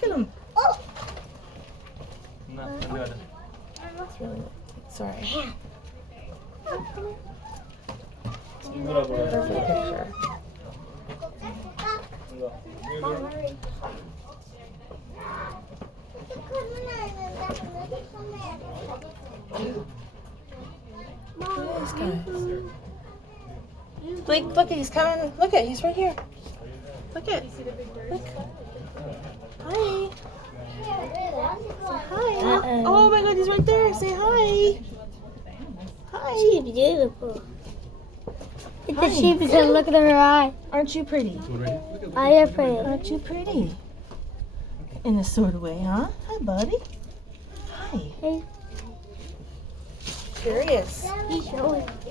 Look at him. Oh. No, good. It's really sorry. Perfect picture. These guys. Blake, look, he's coming. Look at, he's right here. Look at. Look. Hi. Hi. Oh my God, he's right there. Say hi. Hi. She's beautiful. Look Hi. at the sheep and look at her eye. Aren't you pretty? I am pretty. Aren't you pretty? In a sort of way, huh? Hi, buddy. Hi. Hey. Curious. He's showing.